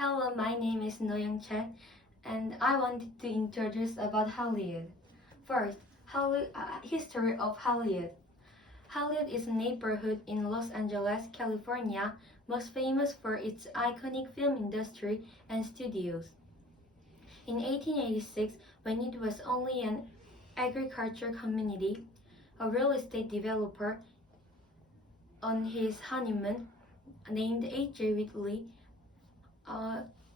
Hello, my name is Noyoung Che, and I wanted to introduce about Hollywood. First, history of Hollywood. Hollywood is a neighborhood in Los Angeles, California, most famous for its iconic film industry and studios. In 1886, when it was only an agriculture community, a real estate developer on his honeymoon named A.J. Whitley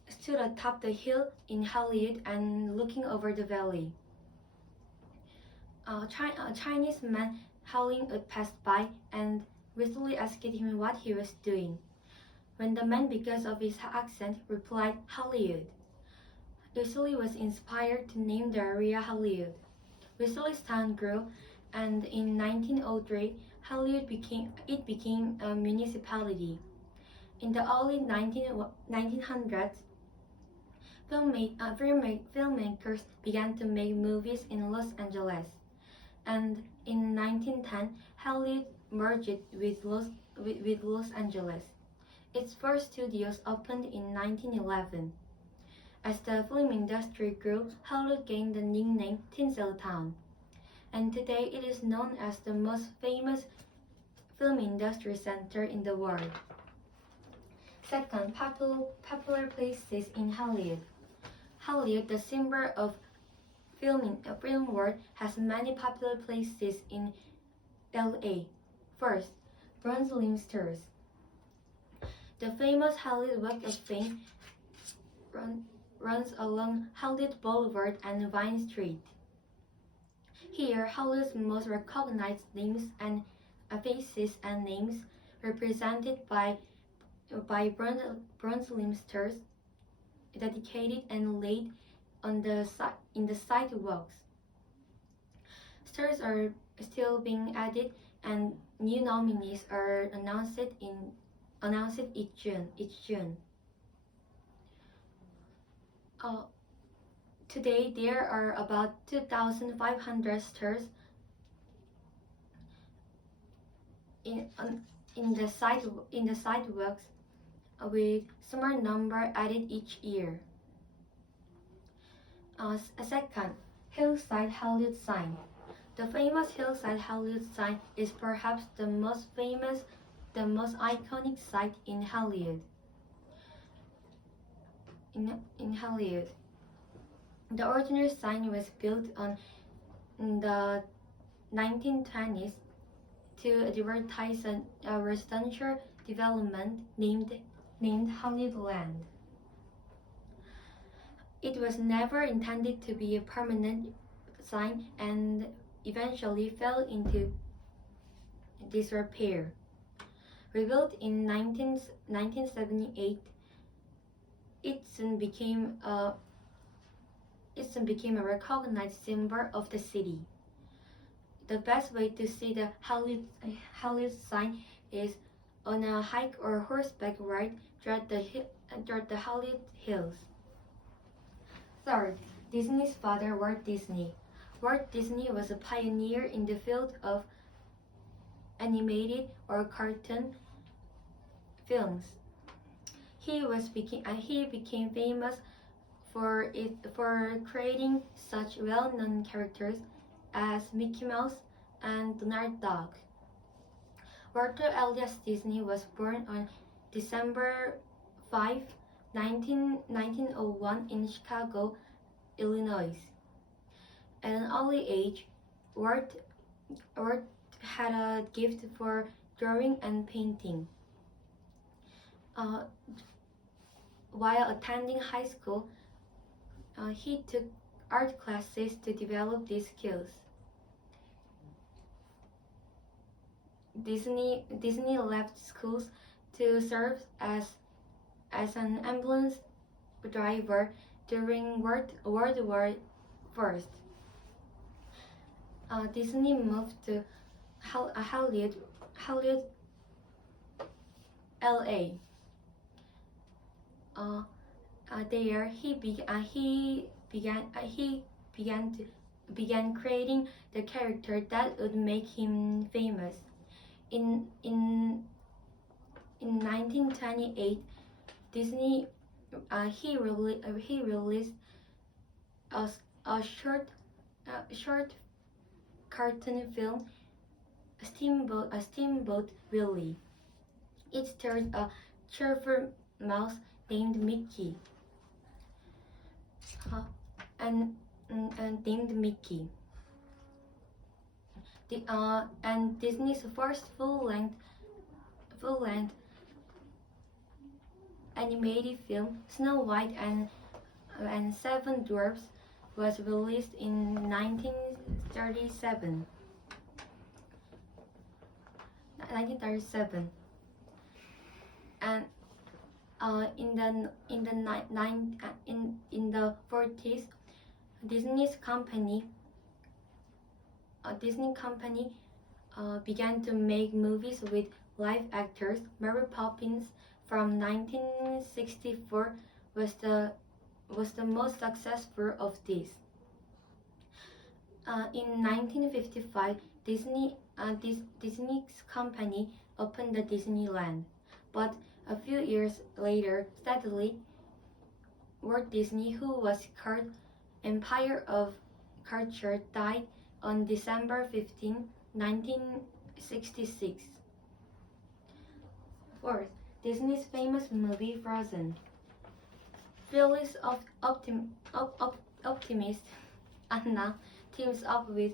stood atop the hill in Hollywood and looking over the valley. A Chinese man howling passed by and Whitley asked him what he was doing. When the man, because of his accent, replied Hollywood, Whitley was inspired to name the area Hollywood. Whitley's town grew, and in 1903, Hollywood became a municipality. In the early 1900s, filmmakers began to make movies in Los Angeles, and in 1910, Hollywood merged with Los Angeles. Its first studios opened in 1911. As the film industry grew, Hollywood gained the nickname Tinseltown, and today it is known as the most famous film industry center in the world. Second, popular places in Hollywood. Hollywood, the symbol of film world, has many popular places in LA. First, Bronzeville Stairs. The famous Hollywood Walk of Fame runs along Hollywood Boulevard and Vine Street. Here, Hollywood's most recognized names and faces and names represented by Bronzeville Stairs, dedicated and laid in the sidewalks. Stairs are still being added, and new nominees are announced each June. Today there are about 2,500 stairs in the sidewalks, with smaller number added each year. Second, Hillside Hollywood sign. The famous Hillside Hollywood sign is perhaps the most iconic site in Hollywood. In Hollywood, the original sign was built in the 1920s to advertise a residential development named Hollywoodland. It was never intended to be a permanent sign and eventually fell into disrepair. Rebuilt in 1978, it soon became a recognized symbol of the city. The best way to see the Hollywood sign is on a hike or horseback ride through the Hollywood Hills. Third, Disney's father, Walt Disney. Walt Disney was a pioneer in the field of animated or cartoon films. He became famous for creating such well-known characters as Mickey Mouse and Donald Duck. Walter Elias Disney was born on December 5, 1901 in Chicago, Illinois. At an early age, Walt had a gift for drawing and painting. While attending high school, he took art classes to develop these skills. Disney left schools to serve as an ambulance driver during World War I. Disney moved to Hollywood, LA. There he began creating the character that would make him famous. In 1928, Disney he released a, short cartoon film, a Steamboat Willie. It starred a cheerful mouse named Mickey, uh, and, and named Mickey. And Disney's first full-length animated film, Snow White and Seven Dwarfs, was released in 1937. 1937, and in the 40s, Disney company began to make movies with live actors. Mary Poppins from 1964 was the most successful of these. In 1955, Disney's company opened the Disneyland, but a few years later, steadily, Walt Disney, who was called Empire of Culture, died on December 15, 1966. Fourth, Disney's famous movie Frozen. Fearless optimist Anna teams up with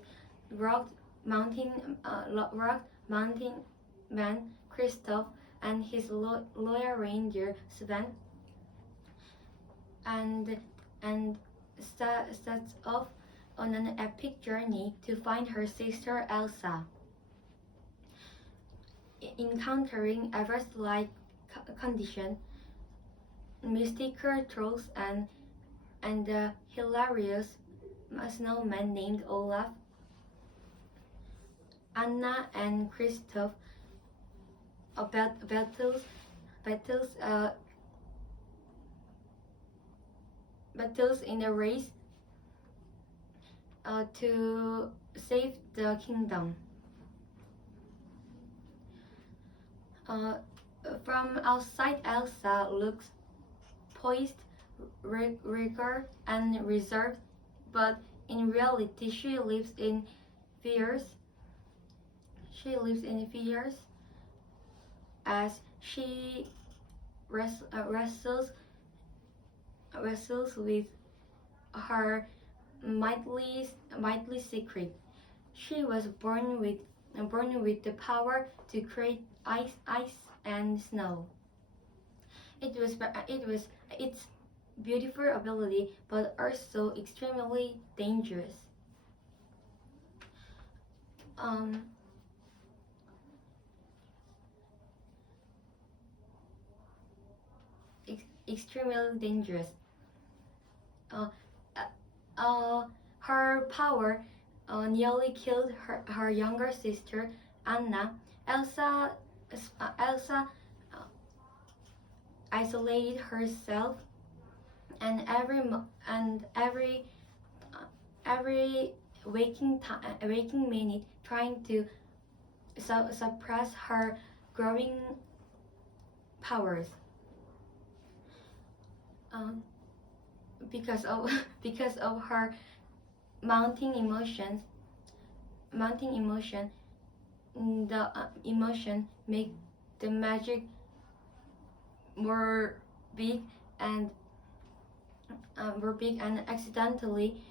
Rock Mountain Man Kristoff and his loyal reindeer Sven, and sets off on an epic journey to find her sister Elsa. Encountering Everest-like condition, mystical trolls, and the hilarious snowman named Olaf, Anna and Kristoff battles in a race to save the kingdom. From outside, Elsa looks poised, regal, and reserved, but in reality, she lives in fears. As she wrestles with her mighty secret. She was born with the power to create ice and snow. It was its beautiful ability, but also extremely dangerous. Extremely dangerous. Her power nearly killed her younger sister Anna. Elsa isolated herself, and every waking minute trying to suppress her growing powers. Because of her mounting emotion, the emotion make the magic more big and accidentally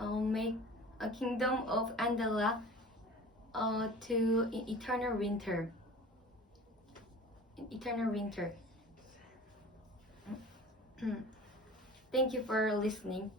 make a kingdom of Andala to eternal winter. Thank you for listening.